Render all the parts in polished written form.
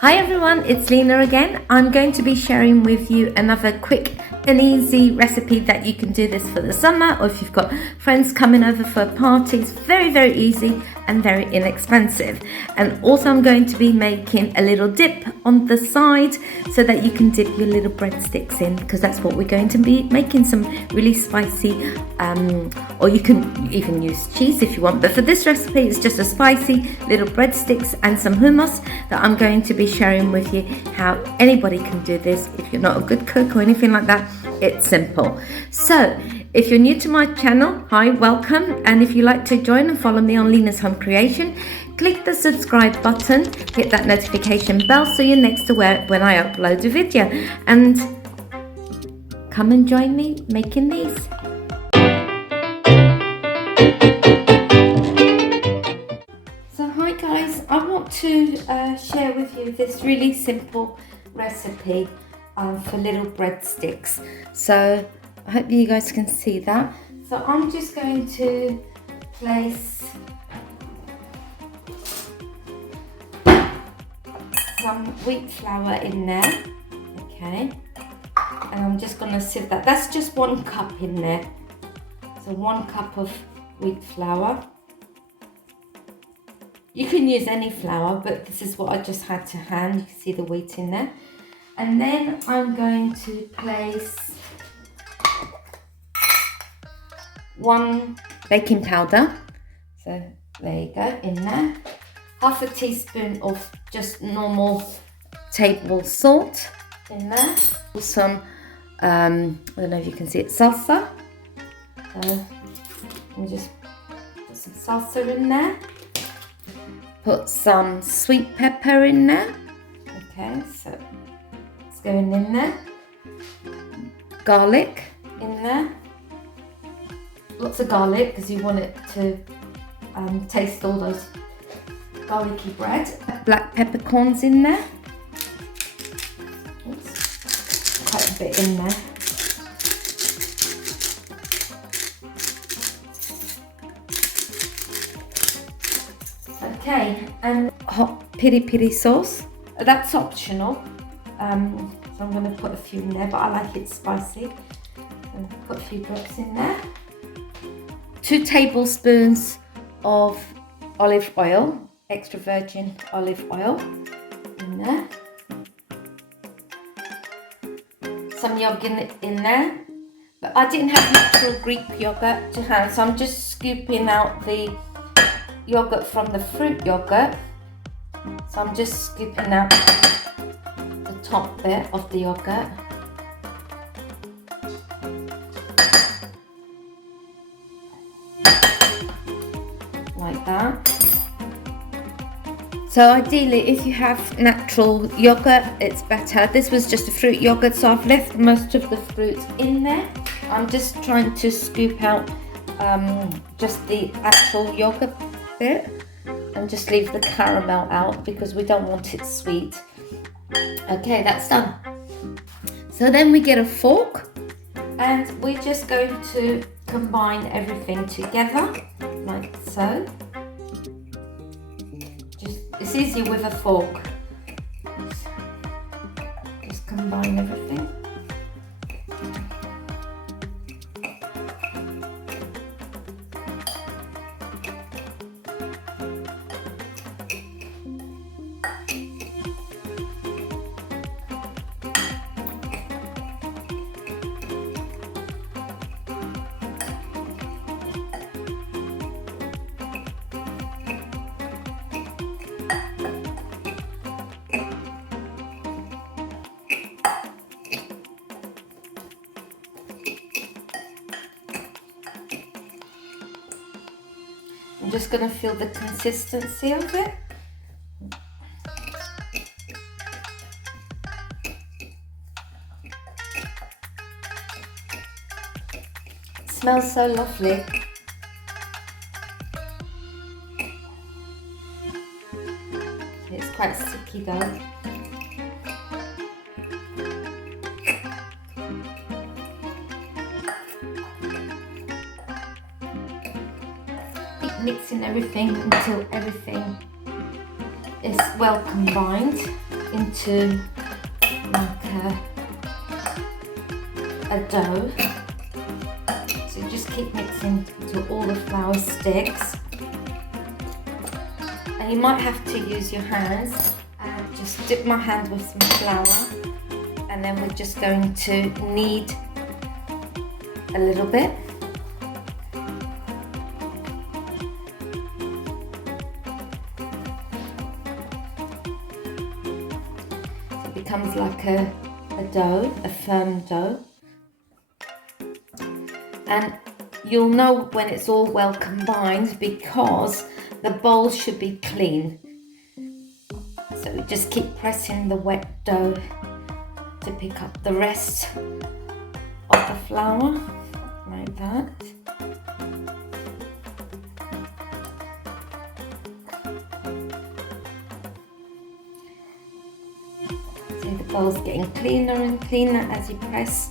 Hi everyone, it's Lena again. I'm going to be sharing with you another quick and easy recipe that you can do this for the summer, or if you've got friends coming over for a party. It's very easy and very inexpensive. And also I'm going to be making a little dip on the side so that you can dip your little breadsticks in, because that's what we're going to be making, some really spicy, or you can even use cheese if you want, but for this recipe it's just a spicy little breadsticks and some hummus that I'm going to be sharing with you how anybody can do this. If you're not a good cook or anything like that, it's simple. So if you're new to my channel, hi, welcome. And if you like to join and follow me on Lena's Home Creation, click the subscribe button, hit that notification bell so you're next to when I upload a video, and come and join me making these. So hi guys, I want to share with you this really simple recipe for little breadsticks. So I hope you guys can see that. So I'm just going to place some wheat flour in there, okay, and I'm just going to sieve that. That's just 1 cup in there, so 1 cup of wheat flour. You can use any flour, but this is what I just had to hand. You can see the wheat in there. And then I'm going to place 1 baking powder. So there you go, in there. 1/2 teaspoon of just normal table salt in there. Some, I don't know if you can see it, salsa. So let me just put some salsa in there. Put some sweet pepper in there. Okay, so it's going in there. Garlic in there. Lots of garlic because you want it to taste all those garlicky bread. Black peppercorns in there. Oops, quite a bit in there. Okay, and hot piri sauce. That's optional. So I'm going to put a few in there, but I like it spicy. And put a few drops in there. 2 tablespoons of olive oil, extra virgin olive oil in there. Some yogurt in there, but I didn't have natural Greek yogurt to hand, so I'm just scooping out the yogurt from the fruit yogurt. So I'm just scooping out the top bit of the yogurt. Like that. So ideally, if you have natural yogurt, it's better. This was just a fruit yogurt, so I've left most of the fruit in there. I'm just trying to scoop out just the actual yogurt bit and just leave the caramel out because we don't want it sweet. Okay, that's done. So then we get a fork and we're just going to combine everything together like so. It's easier with a fork. Just combine everything. I'm just going to feel the consistency of it. It smells so lovely. It's quite sticky though. Mixing everything until everything is well combined. into like a dough. So just keep mixing until all the flour sticks. And you might have to use your hands. And just dip my hand with some flour, and then we're just going to knead a little bit. So it becomes like a dough, a firm dough. And you'll know when it's all well combined because the bowl should be clean. So we just keep pressing the wet dough to pick up the rest of the flour, like that. See, the bowl's getting cleaner and cleaner as you press.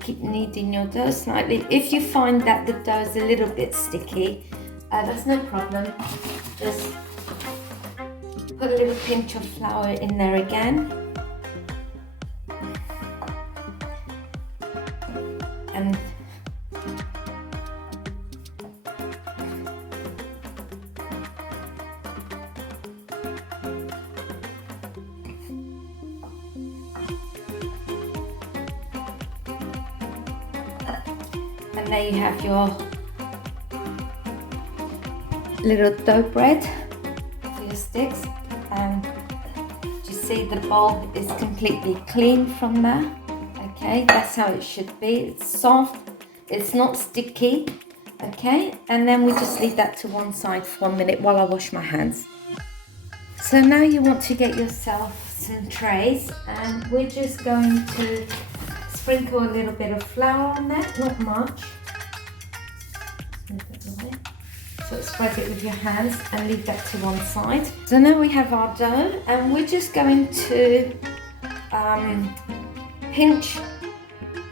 Keep kneading your dough slightly. If you find that the dough is a little bit sticky, that's no problem. Just put a little pinch of flour in there again. And there you have your little dough bread for your sticks. And you see the bowl is completely clean from there. Okay, that's how it should be. It's soft, it's not sticky. Okay, and then we just leave that to one side for 1 minute while I wash my hands. So now you want to get yourself some trays, and we're just going to sprinkle a little bit of flour on there, not much. So spread it with your hands and leave that to one side. So now we have our dough, and we're just going to pinch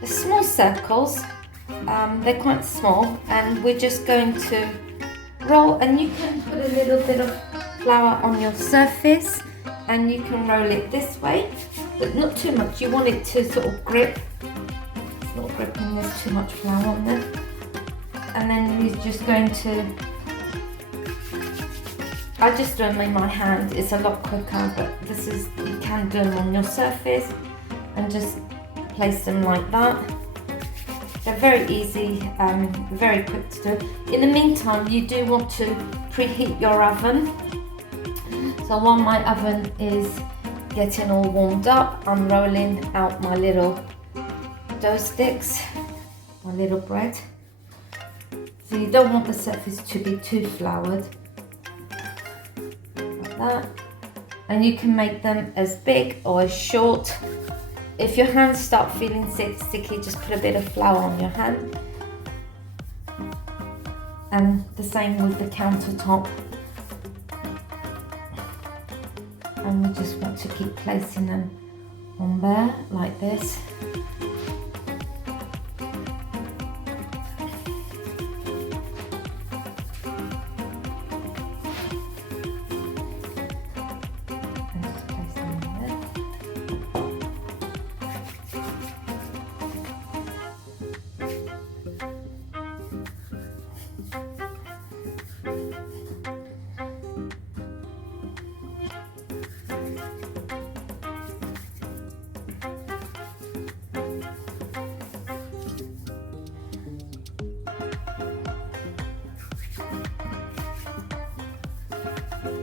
the small circles. They're quite small, and we're just going to roll, and you can put a little bit of flour on your surface and you can roll it this way, but not too much. You want it to sort of grip. It's not gripping, there's too much flour on there. And then we're just going to, I just do them in my hand, it's a lot quicker, but this is, you can do them on your surface and just place them like that. They're very easy, very quick to do. In the meantime, you do want to preheat your oven. So while my oven is getting all warmed up, I'm rolling out my little dough sticks, my little bread. So you don't want the surface to be too floured, like that. And you can make them as big or as short. If your hands start feeling sticky, just put a bit of flour on your hand. And the same with the countertop. And we just want to keep placing them on there, like this.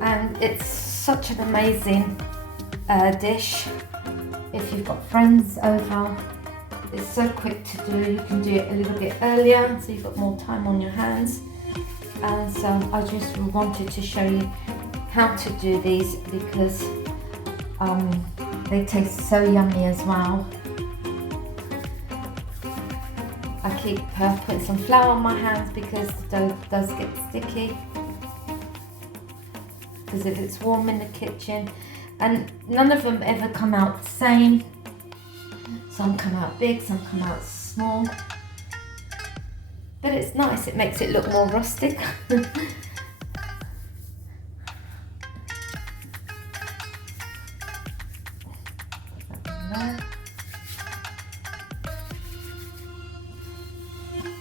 And it's such an amazing dish if you've got friends over. It's so quick to do. You can do it a little bit earlier, so you've got more time on your hands. And so I just wanted to show you how to do these because they taste so yummy as well. I keep putting some flour on my hands because the dough does get sticky. because if it's warm in the kitchen, and none of them ever come out the same. Some come out big, some come out small. But it's nice, it makes it look more rustic.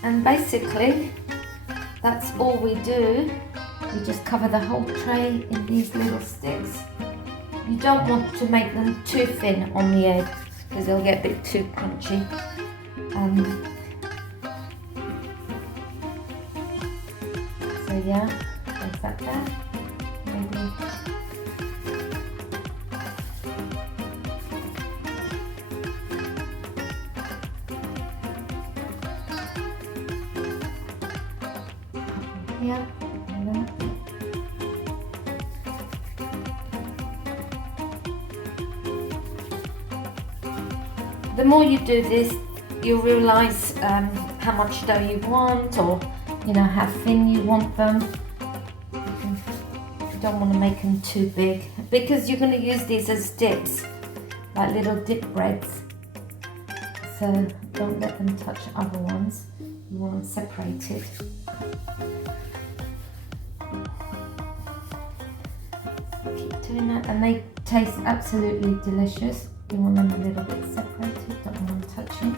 And basically, that's all we do. You just cover the whole tray in these little sticks. You don't want to make them too thin on the edge because they'll get a bit too crunchy. So yeah, there's that there. Maybe. Yeah. The more you do this, you'll realise how much dough you want, or how thin you want them. You don't want to make them too big because you're going to use these as dips, like little dip breads. So don't let them touch other ones. You want them separated. Keep doing that, and they taste absolutely delicious. You want them a little bit separated, don't want them touching.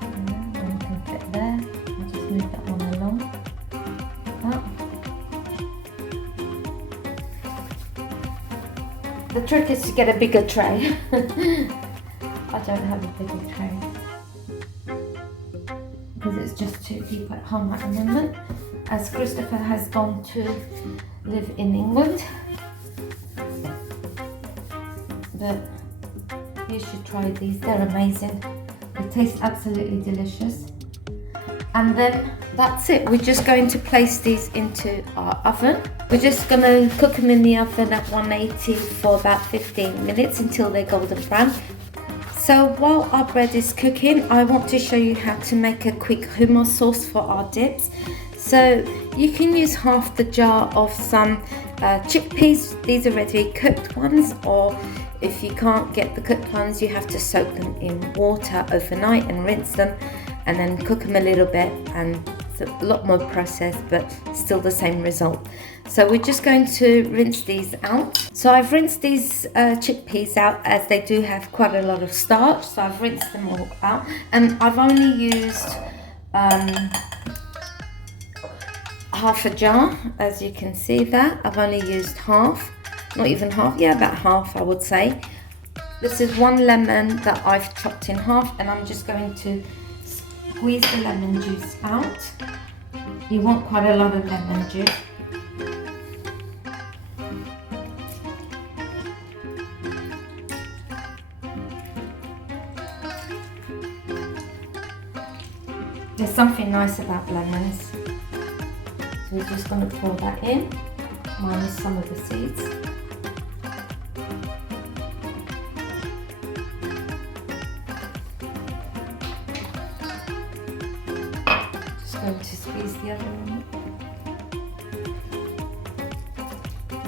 And then you can fit there. I'll just move that one along. The trick is to get a bigger tray. I don't have a bigger tray because it's just too deep at home at the moment, as Christopher has gone to live in England. But you should try these, they're amazing. They taste absolutely delicious. And then that's it, we're just going to place these into our oven. We're just going to cook them in the oven at 180 for about 15 minutes until they're golden brown. So while our bread is cooking, I want to show you how to make a quick hummus sauce for our dips. So you can use half the jar of some chickpeas. These are ready cooked ones, or if you can't get the cooked ones, you have to soak them in water overnight and rinse them and then cook them a little bit, and it's a lot more process but still the same result. So we're just going to rinse these out. So I've rinsed these chickpeas out as they do have quite a lot of starch, so I've rinsed them all out, and I've only used half a jar. As you can see that I've only used half, not even half, yeah, about half I would say. This is one lemon that I've chopped in half, and I'm just going to squeeze the lemon juice out. You want quite a lot of lemon juice. There's something nice about lemons. So we're just going to pour that in, minus some of the seeds. Just going to squeeze the other one.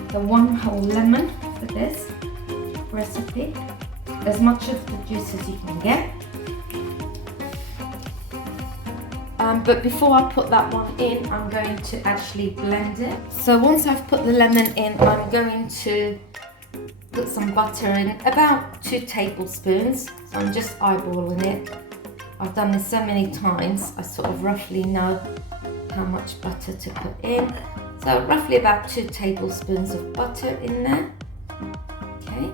The one whole lemon for this recipe. As much of the juice as you can get. But before I put that one in, I'm going to actually blend it. So once I've put the lemon in, I'm going to put some butter in, about 2 tablespoons. So I'm just eyeballing it. I've done this so many times, I sort of roughly know how much butter to put in. So roughly about 2 tablespoons of butter in there. Okay.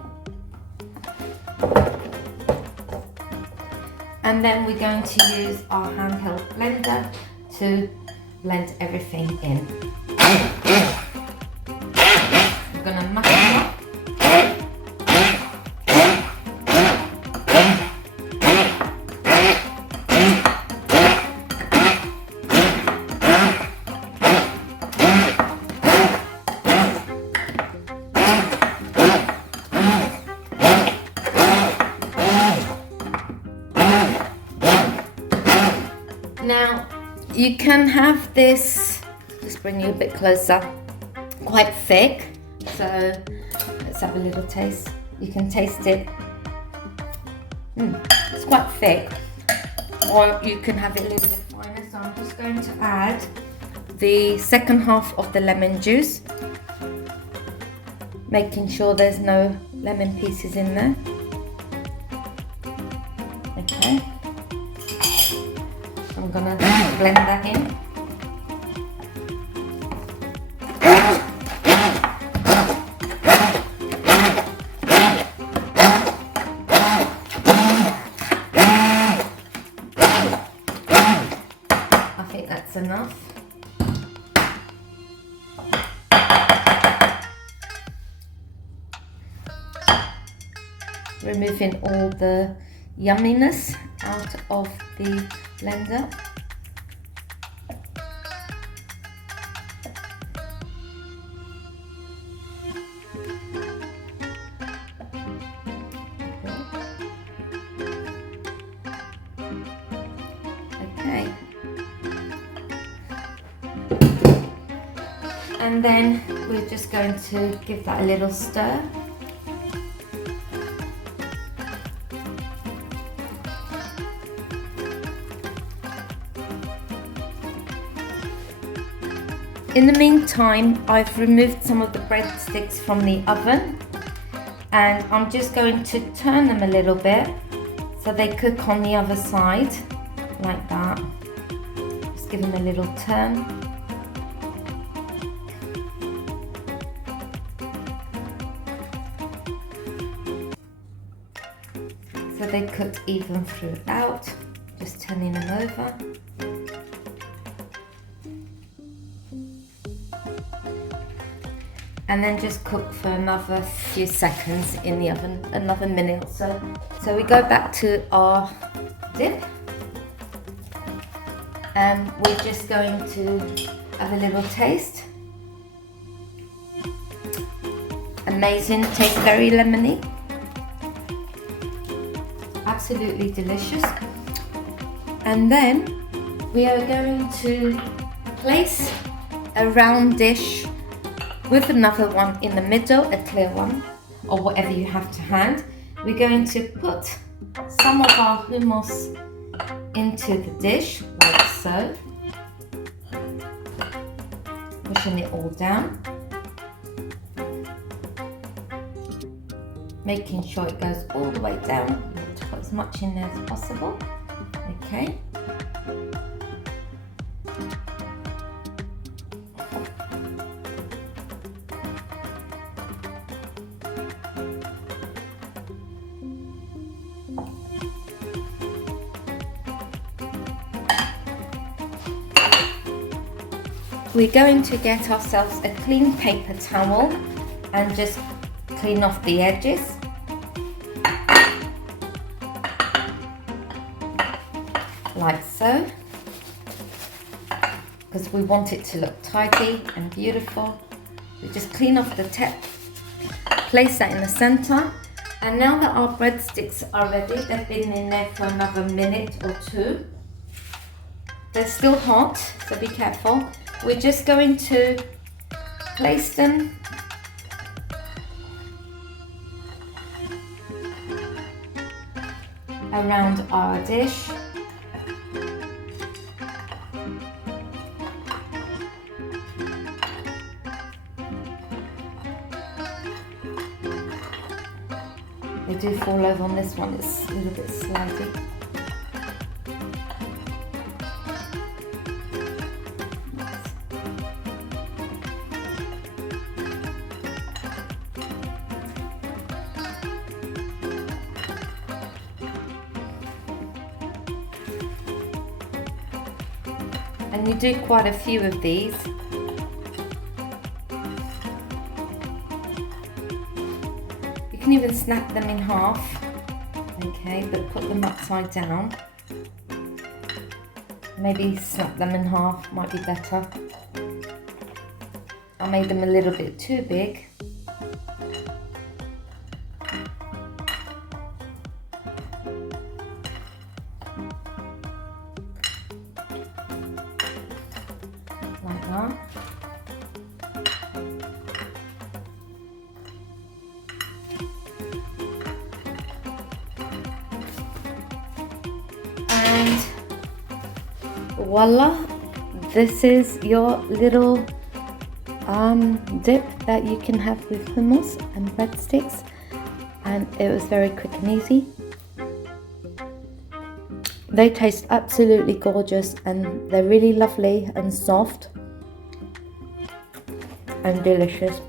And then we're going to use our handheld blender to blend everything in. We're going to mash it up. Now you can have this, just bring you a bit closer, quite thick. So let's have a little taste. You can taste it. It's quite thick, or you can have it a little bit finer. So I'm just going to add the second half of the lemon juice, making sure there's no lemon pieces in there. Okay, I'm gonna blend that in. I think that's enough. Removing all the yumminess out of the blender. Okay. And then we're just going to give that a little stir. In the meantime, I've removed some of the breadsticks from the oven, and I'm just going to turn them a little bit so they cook on the other side, like that. Just give them a little turn. So they cook even throughout, just turning them over. And then just cook for another few seconds in the oven, another minute or so. So we go back to our dip, and we're just going to have a little taste. Amazing, tastes very lemony. Absolutely delicious. And then we are going to place a round dish with another one in the middle, a clear one, or whatever you have to hand. We're going to put some of our hummus into the dish, like so. Pushing it all down. Making sure it goes all the way down. You want to put as much in there as possible. Okay. We're going to get ourselves a clean paper towel and just clean off the edges. Like so. Because we want it to look tidy and beautiful. We just clean off the tip, place that in the center. And now that our breadsticks are ready, they've been in there for another minute or two. They're still hot, so be careful. We're just going to place them around our dish. They do fall over on this one, it's a little bit slidey. And you do quite a few of these. You can even snap them in half, okay, but put them upside down. Maybe snap them in half, might be better. I made them a little bit too big. And voila, this is your little dip that you can have with hummus and breadsticks, and it was very quick and easy. They taste absolutely gorgeous, and they're really lovely and soft and delicious.